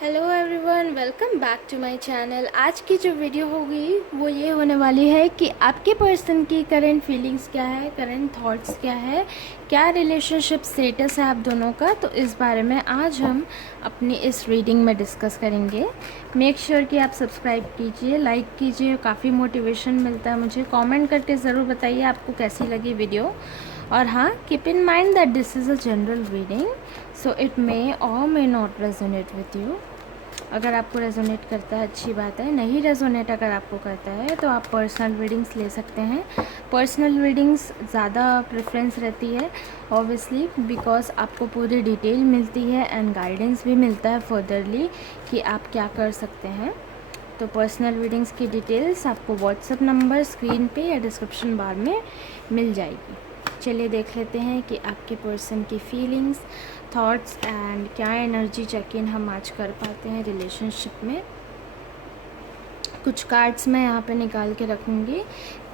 Hello everyone, welcome back to my channel. आज की जो वीडियो होगी वो ये होने वाली है कि आपके पर्सन की करंट फीलिंग्स क्या है, करंट थॉट्स क्या है, क्या रिलेशनशिप स्टेटस है आप दोनों का। तो इस बारे में आज हम अपनी इस रीडिंग में डिस्कस करेंगे। मेक श्योर कि आप सब्सक्राइब कीजिए, लाइक कीजिए, काफ़ी मोटिवेशन मिलता है मुझे। कमेंट करके ज़रूर बताइए आपको कैसी लगी वीडियो। और हाँ, keep in mind that this is a general reading, so it may or may not resonate with you. अगर आपको रेजोनेट करता है अच्छी बात है, नहीं रेजोनेट अगर आपको करता है तो आप पर्सनल रीडिंग्स ले सकते हैं। पर्सनल रीडिंग्स ज़्यादा प्रेफरेंस रहती है ऑब्वियसली, बिकॉज आपको पूरी डिटेल मिलती है एंड गाइडेंस भी मिलता है फर्दरली कि आप क्या कर सकते हैं। तो पर्सनल रीडिंग्स की डिटेल्स आपको व्हाट्सएप नंबर स्क्रीन पे या डिस्क्रिप्शन बार में मिल जाएगी। चलिए देख लेते हैं कि आपके पर्सन की फीलिंग्स, थॉट्स एंड क्या एनर्जी चेक इन हम आज कर पाते हैं रिलेशनशिप में। कुछ कार्ड्स मैं यहाँ पे निकाल के रखूँगी,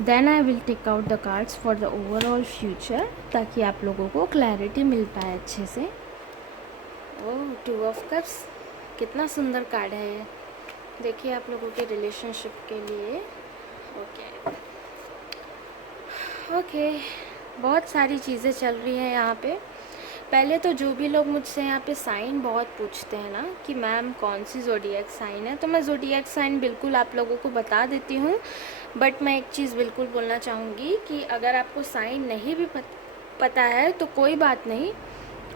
then I will take out the cards for the overall future, ताकि आप लोगों को क्लैरिटी मिल पाए अच्छे से। ओह, 2 ऑफ कप्स, कितना सुंदर कार्ड है ये। देखिए आप लोगों के रिलेशनशिप के लिए। ओके, बहुत सारी चीज़ें चल रही हैं यहाँ पे। पहले तो जो भी लोग मुझसे यहाँ पे साइन बहुत पूछते हैं ना कि मैम कौन सी ज़ोडिएक साइन है, तो मैं ज़ोडिएक साइन बिल्कुल आप लोगों को बता देती हूँ। बट मैं एक चीज़ बिल्कुल बोलना चाहूँगी कि अगर आपको साइन नहीं भी पता है तो कोई बात नहीं,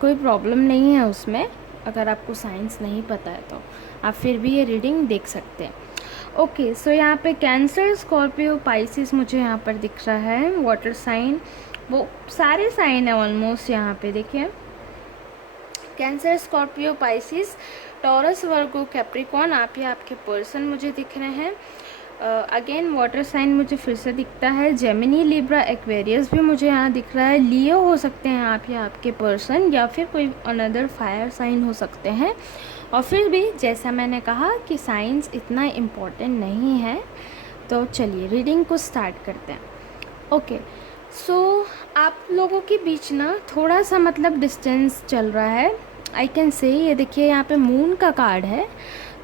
कोई प्रॉब्लम नहीं है उसमें। अगर आपको साइंस नहीं पता है तो आप फिर भी ये रीडिंग देख सकते हैं। ओके, सो यहाँ पे कैंसर, स्कॉर्पियो, पाइसिस मुझे यहाँ पर दिख रहा है। वाटर साइन, वो सारे साइन है ऑलमोस्ट यहाँ पे। देखिए, कैंसर, स्कॉर्पियो, पाइसिस, टॉरस, वर्गो, कैप्रिकॉन, आप या आपके पर्सन मुझे दिख रहे हैं। अगेन वाटर साइन मुझे फिर से दिखता है। जेमिनी, लिब्रा, एक्वेरियस भी मुझे यहाँ दिख रहा है। लियो हो सकते हैं आप या आपके पर्सन, या फिर कोई अनदर फायर साइन हो सकते हैं। और फिर भी जैसा मैंने कहा कि साइंस इतना इम्पोर्टेंट नहीं है। तो चलिए रीडिंग को स्टार्ट करते हैं। ओके, सो आप लोगों के बीच ना थोड़ा सा मतलब डिस्टेंस चल रहा है, आई कैन से। ये देखिए यहाँ पे मून का कार्ड है।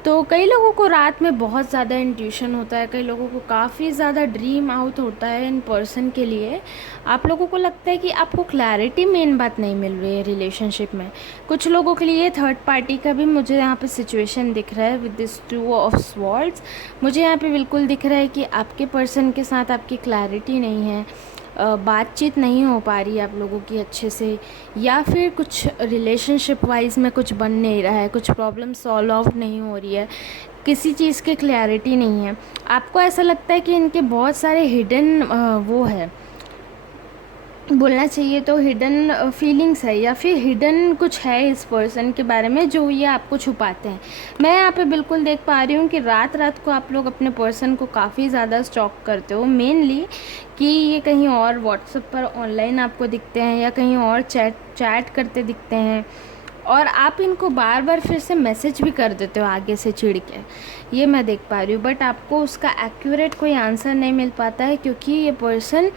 तो कई लोगों को रात में बहुत ज़्यादा इंट्यूशन होता है, कई लोगों को काफ़ी ज़्यादा ड्रीम आउट होता है इन पर्सन के लिए। आप लोगों को लगता है कि आपको क्लैरिटी, मेन बात नहीं मिल रही है रिलेशनशिप में। कुछ लोगों के लिए थर्ड पार्टी का भी मुझे यहाँ पे सिचुएशन दिख रहा है विद दिस 2 ऑफ स्वॉर्ड्स। मुझे यहाँ पे बिल्कुल दिख रहा है कि आपके पर्सन के साथ आपकी क्लैरिटी नहीं है, बातचीत नहीं हो पा रही है आप लोगों की अच्छे से, या फिर कुछ रिलेशनशिप वाइज में कुछ बन नहीं रहा है, कुछ प्रॉब्लम सॉल्व आउट नहीं हो रही है, किसी चीज़ की क्लैरिटी नहीं है। आपको ऐसा लगता है कि इनके बहुत सारे हिडन वो है, बोलना चाहिए तो हिडन फीलिंग्स है, या फिर हिडन कुछ है इस पर्सन के बारे में जो ये आपको छुपाते हैं। मैं यहाँ पे बिल्कुल देख पा रही हूँ कि रात रात को आप लोग अपने पर्सन को काफ़ी ज़्यादा स्टॉक करते हो, मेनली कि ये कहीं और व्हाट्सएप पर ऑनलाइन आपको दिखते हैं या कहीं और चैट करते दिखते हैं, और आप इनको बार बार फिर से मैसेज भी कर देते हो आगे से चिढ़ के। ये मैं देख पा रही हूँ, बट आपको उसका एक्यूरेट कोई आंसर नहीं मिल पाता है, क्योंकि ये पर्सन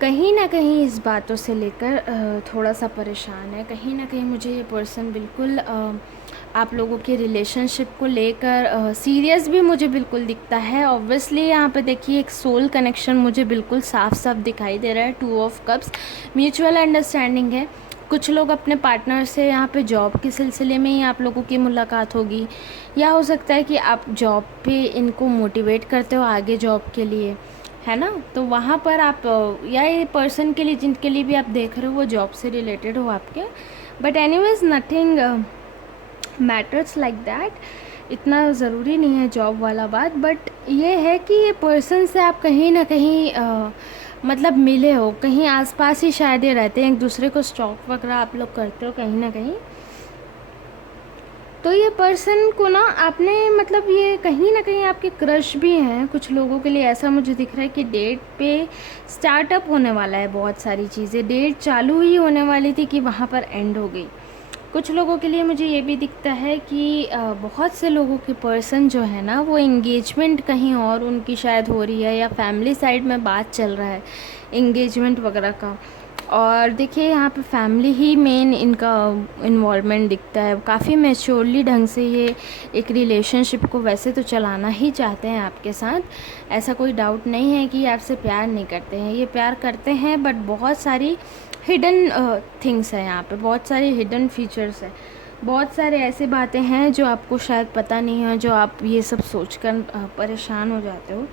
कहीं ना कहीं इस बातों से लेकर थोड़ा सा परेशान है। कहीं ना कहीं मुझे ये पर्सन बिल्कुल आप लोगों के रिलेशनशिप को लेकर सीरियस भी मुझे बिल्कुल दिखता है। ऑब्वियसली यहाँ पे देखिए एक सोल कनेक्शन मुझे बिल्कुल साफ साफ दिखाई दे रहा है। 2 ऑफ कप्स, म्यूचुअल अंडरस्टैंडिंग है। कुछ लोग अपने पार्टनर से यहाँ पे जॉब के सिलसिले में ही आप लोगों की मुलाकात होगी, या हो सकता है कि आप जॉब पे इनको मोटिवेट करते हो आगे जॉब के लिए, है ना। तो वहाँ पर आप, या ये पर्सन के लिए जिनके लिए भी आप देख रहे हो वो जॉब से रिलेटेड हो आपके, but anyways nothing matters like that. इतना ज़रूरी नहीं है जॉब वाला बात, बट ये है कि ये पर्सन से आप कहीं ना कहीं मतलब मिले हो, कहीं आसपास ही शायद ये रहते हैं, एक दूसरे को स्टॉक वगैरह आप लोग करते हो कहीं ना कहीं। तो ये पर्सन को ना आपने मतलब ये कहीं ना कहीं आपके क्रश भी हैं कुछ लोगों के लिए। ऐसा मुझे दिख रहा है कि डेट पे स्टार्टअप होने वाला है, बहुत सारी चीज़ें डेट चालू ही होने वाली थी कि वहाँ पर एंड हो गई। कुछ लोगों के लिए मुझे ये भी दिखता है कि बहुत से लोगों के पर्सन जो है ना वो इंगेजमेंट कहीं और उनकी शायद हो रही है, या फैमिली साइड में बात चल रहा है इंगेजमेंट वगैरह का। और देखिए यहाँ पे फैमिली ही मेन इनका इन्वॉल्वमेंट दिखता है। काफ़ी मैच्योरली ढंग से ये एक रिलेशनशिप को वैसे तो चलाना ही चाहते हैं आपके साथ, ऐसा कोई डाउट नहीं है कि ये आपसे प्यार नहीं करते हैं, ये प्यार करते हैं, बट बहुत सारी हिडन थिंग्स हैं यहाँ पे, बहुत सारी हिडन फीचर्स हैं, बहुत सारे ऐसी बातें हैं जो आपको शायद पता नहीं है, जो आप ये सब सोचकर परेशान हो जाते हो।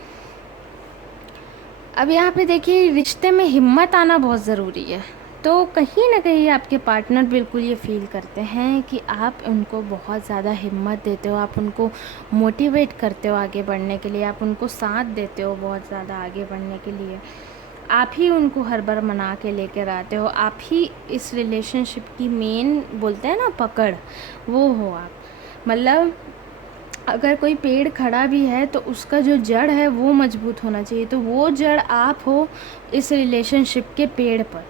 अब यहाँ पे देखिए रिश्ते में हिम्मत आना बहुत ज़रूरी है। तो कहीं ना कहीं आपके पार्टनर बिल्कुल ये फील करते हैं कि आप उनको बहुत ज़्यादा हिम्मत देते हो, आप उनको मोटिवेट करते हो आगे बढ़ने के लिए, आप उनको साथ देते हो बहुत ज़्यादा आगे बढ़ने के लिए, आप ही उनको हर बार मना के लेकर आते हो, आप ही इस रिलेशनशिप की मेन बोलते हैं ना पकड़, वो हो आप। मतलब अगर कोई पेड़ खड़ा भी है तो उसका जो जड़ है वो मजबूत होना चाहिए, तो वो जड़ आप हो इस रिलेशनशिप के पेड़ पर,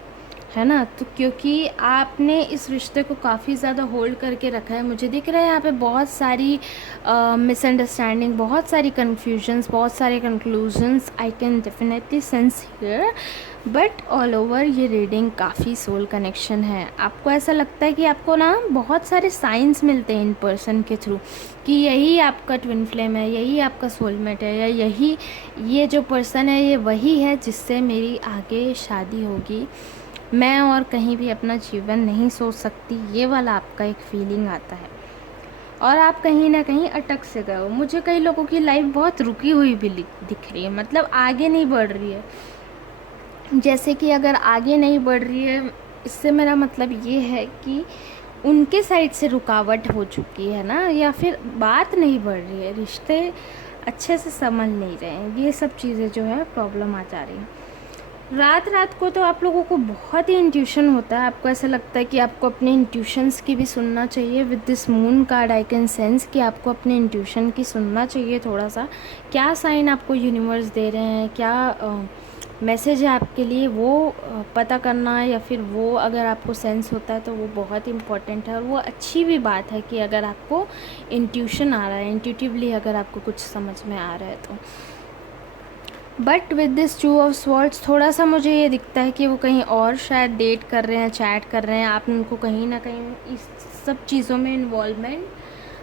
है ना। तो क्योंकि आपने इस रिश्ते को काफ़ी ज़्यादा होल्ड करके रखा है, मुझे दिख रहा है यहाँ पे बहुत सारी मिसअंडरस्टैंडिंग, बहुत सारी कन्फ्यूजन्स, बहुत सारे conclusions I can definitely sense here, but all over ये रीडिंग काफ़ी सोल कनेक्शन है। आपको ऐसा लगता है कि आपको ना बहुत सारे साइंस मिलते हैं इन पर्सन के थ्रू कि यही आपका ट्विन फ्लेम है, यही आपका सोलमेट है, या यही ये जो पर्सन है ये वही है जिससे मेरी आगे शादी होगी, मैं और कहीं भी अपना जीवन नहीं सोच सकती, ये वाला आपका एक फीलिंग आता है। और आप कहीं ना कहीं अटक से गए हो। मुझे कई लोगों की लाइफ बहुत रुकी हुई भी दिख रही है, मतलब आगे नहीं बढ़ रही है। जैसे कि अगर आगे नहीं बढ़ रही है, इससे मेरा मतलब ये है कि उनके साइड से रुकावट हो चुकी है ना, या फिर बात नहीं बढ़ रही है, रिश्ते अच्छे से समझ नहीं रहे हैं, ये सब चीज़ें जो है प्रॉब्लम आ जा रही हैं। रात रात को तो आप लोगों को बहुत ही इंट्यूशन होता है, आपको ऐसा लगता है कि आपको अपने इंट्यूशंस की भी सुनना चाहिए। With this moon card I can sense कि आपको अपने इंट्यूशन की सुनना चाहिए थोड़ा सा, क्या साइन आपको यूनिवर्स दे रहे हैं, क्या मैसेज है आपके लिए, वो पता करना है, या फिर वो अगर आपको सेंस होता है तो वो बहुत इम्पॉर्टेंट है। और वो अच्छी भी बात है कि अगर आपको इंट्यूशन आ रहा है, इंट्यूटिवली अगर आपको कुछ समझ में आ रहा है तो। But with this two of swords थोड़ा सा मुझे ये दिखता है कि वो कहीं और शायद डेट कर रहे हैं, चैट कर रहे हैं, आप उनको कहीं ना कहीं इस सब चीज़ों में इन्वॉल्वमेंट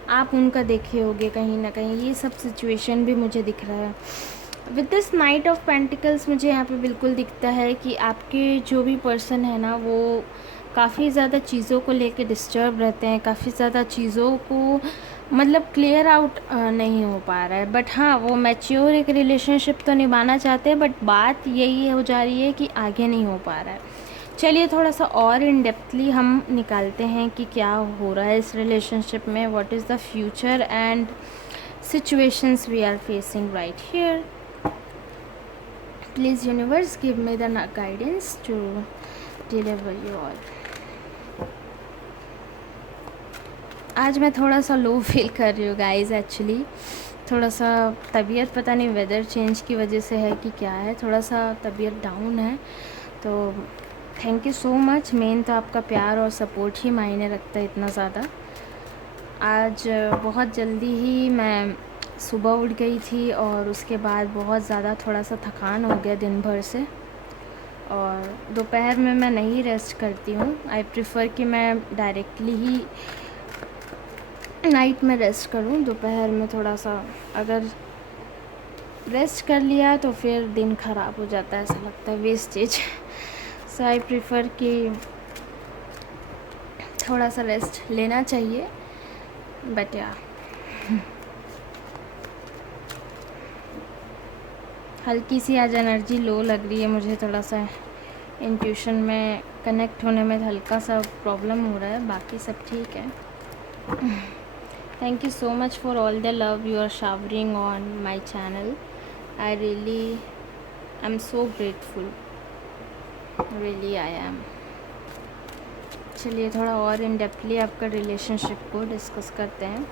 आप उनका देखे होगे कहीं ना कहीं, ये सब सिचुएशन भी मुझे दिख रहा है। With this night of pentacles मुझे यहाँ पे बिल्कुल दिखता है कि आपके जो भी पर्सन है ना वो काफ़ी ज़्यादा चीज़ों को लेके डिस्टर्ब रहते हैं, काफ़ी ज़्यादा चीज़ों को मतलब क्लियर आउट नहीं हो पा रहा है। बट हाँ, वो मैच्योर एक रिलेशनशिप तो निभाना चाहते हैं, बट बात यही हो जा रही है कि आगे नहीं हो पा रहा है। चलिए थोड़ा सा और इन डेप्थली हम निकालते हैं कि क्या हो रहा है इस रिलेशनशिप में, what is the future and situations we are facing right here. Please universe give me the guidance to deliver you all. आज मैं थोड़ा सा लो फील कर रही हूँ गाइस, एक्चुअली थोड़ा सा तबीयत पता नहीं वेदर चेंज की वजह से है कि क्या है, थोड़ा सा तबीयत डाउन है। तो thank you so much, main तो आपका प्यार और सपोर्ट ही मायने रखता है इतना ज़्यादा। आज बहुत जल्दी ही मैं सुबह उठ गई थी और उसके बाद बहुत ज़्यादा थोड़ा सा थकान हो गया दिन भर से, और दोपहर में मैं नहीं रेस्ट करती हूँ। आई प्रिफ़र कि मैं डायरेक्टली ही नाइट में रेस्ट करूँ, दोपहर में थोड़ा सा अगर रेस्ट कर लिया तो फिर दिन ख़राब हो जाता है, ऐसा लगता है वेस्टेज। सो आई प्रिफ़र कि थोड़ा सा रेस्ट लेना चाहिए, बट या हल्की सी आज एनर्जी लो लग रही है मुझे, थोड़ा सा इंट्यूशन में कनेक्ट होने में हल्का सा प्रॉब्लम हो रहा है, बाकी सब ठीक है। Thank you so much for all the love you are showering on my channel. I really am so grateful. Really I am. चलिए थोड़ा और इन डेप्थली आपका रिलेशनशिप को डिस्कस करते हैं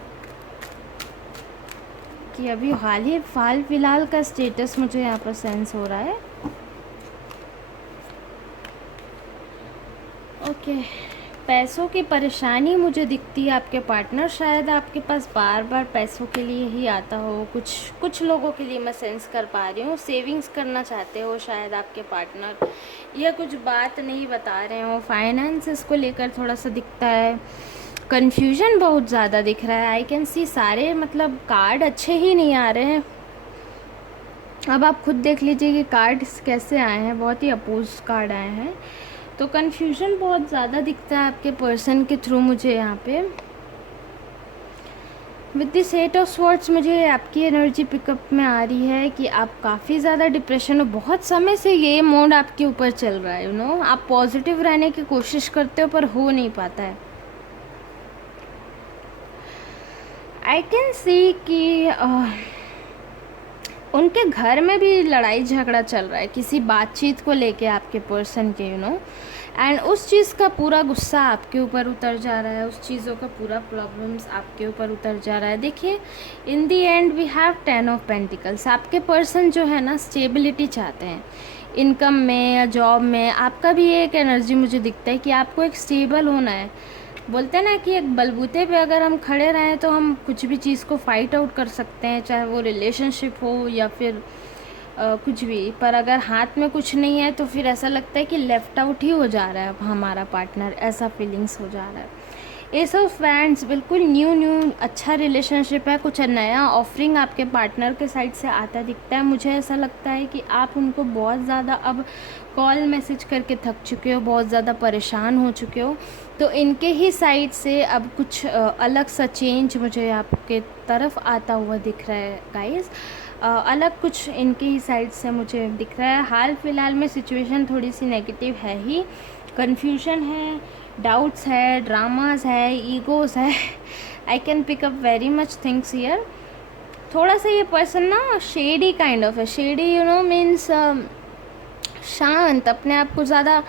कि अभी हाल फिलहाल का स्टेटस मुझे यहाँ पर सेंस हो रहा है। ओके, पैसों की परेशानी मुझे दिखती है। आपके पार्टनर शायद आपके पास बार बार पैसों के लिए ही आता हो, कुछ लोगों के लिए मैं सेंस कर पा रही हूँ। सेविंग्स करना चाहते हो शायद आपके पार्टनर, या कुछ बात नहीं बता रहे हो, फाइनेंसेस को लेकर थोड़ा सा दिखता है, कन्फ्यूजन बहुत ज़्यादा दिख रहा है। आई कैन सी सारे मतलब कार्ड अच्छे ही नहीं आ रहे हैं। अब आप खुद देख लीजिए कि कार्ड्स कैसे आए हैं, बहुत ही अपोज कार्ड आए हैं। तो कन्फ्यूजन बहुत ज़्यादा दिखता है आपके पर्सन के थ्रू मुझे यहाँ पे। With this eight of swords मुझे आपकी एनर्जी पिकअप में आ रही है कि आप काफ़ी ज़्यादा डिप्रेशन हो, बहुत समय से ये मोड आपके ऊपर चल रहा है। यू नो, आप पॉजिटिव रहने की कोशिश करते हो पर हो नहीं पाता है। आई कैन सी कि उनके घर में भी लड़ाई झगड़ा चल रहा है किसी बातचीत को लेके आपके पर्सन के, यू नो, एंड उस चीज़ का पूरा गुस्सा आपके ऊपर उतर जा रहा है, उस चीज़ों का पूरा प्रॉब्लम्स आपके ऊपर उतर जा रहा है। देखिए, in the end we have 10 of pentacles. आपके पर्सन जो है ना स्टेबिलिटी चाहते हैं इनकम में या जॉब में। आपका भी एक एनर्जी मुझे दिखता है कि आपको एक स्टेबल होना है। बोलते हैं ना कि एक बलबूते पे अगर हम खड़े रहें तो हम कुछ भी चीज़ को फाइट आउट कर सकते हैं, चाहे वो रिलेशनशिप हो या फिर कुछ भी। पर अगर हाथ में कुछ नहीं है तो फिर ऐसा लगता है कि लेफ्ट आउट ही हो जा रहा है हमारा पार्टनर, ऐसा फीलिंग्स हो जा रहा है। एस ऑफ वैंड्स बिल्कुल न्यू अच्छा रिलेशनशिप है, कुछ नया ऑफरिंग आपके पार्टनर के साइड से आता दिखता है। मुझे ऐसा लगता है कि आप उनको बहुत ज़्यादा अब कॉल मैसेज करके थक चुके हो, बहुत ज़्यादा परेशान हो चुके हो। तो इनके ही साइड से अब कुछ अलग सा चेंज मुझे आपके तरफ आता हुआ दिख रहा है गाइस। अलग कुछ इनके ही साइड से मुझे दिख रहा है। हाल फिलहाल में सिचुएशन थोड़ी सी नेगेटिव है ही, कन्फ्यूजन है, डाउट्स है, ड्रामास है, ईगोस है। I can pick up very much things here. थोड़ा सा ये पर्सन ना शेडी काइंड ऑफ है। शेडी यू नो मीन्स शांत, अपने आप को ज़्यादा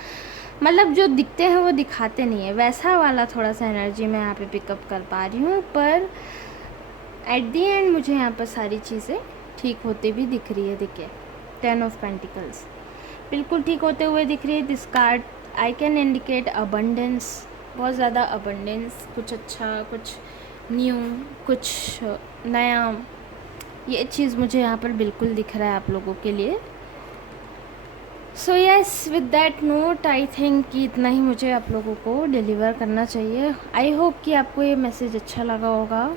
मतलब जो दिखते हैं वो दिखाते नहीं है, वैसा वाला थोड़ा सा एनर्जी मैं यहाँ पे पिकअप कर पा रही हूँ। पर एट दी एंड मुझे यहाँ पर सारी चीज़ें ठीक होते भी दिख रही है। देखिए, 10 ऑफ पेंटिकल्स बिल्कुल ठीक होते हुए दिख रही है। This card I can indicate abundance, बहुत ज़्यादा अबंडेंस, कुछ अच्छा, कुछ न्यू, कुछ नया, ये चीज़ मुझे यहाँ पर बिल्कुल दिख रहा है आप लोगों के लिए। So yes, with that note I think कि इतना ही मुझे आप लोगों को डिलीवर करना चाहिए। आई होप कि आपको ये मैसेज अच्छा लगा होगा।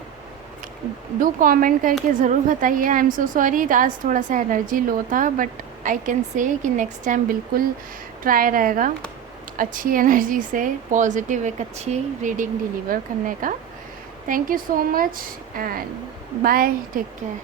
डू कमेंट करके ज़रूर बताइए। आई एम सो सॉरी, आज थोड़ा सा एनर्जी लो था, बट आई कैन से कि नेक्स्ट टाइम बिल्कुल ट्राई रहेगा अच्छी एनर्जी से पॉजिटिव एक अच्छी रीडिंग डिलीवर करने का। Thank you so much and bye, take care.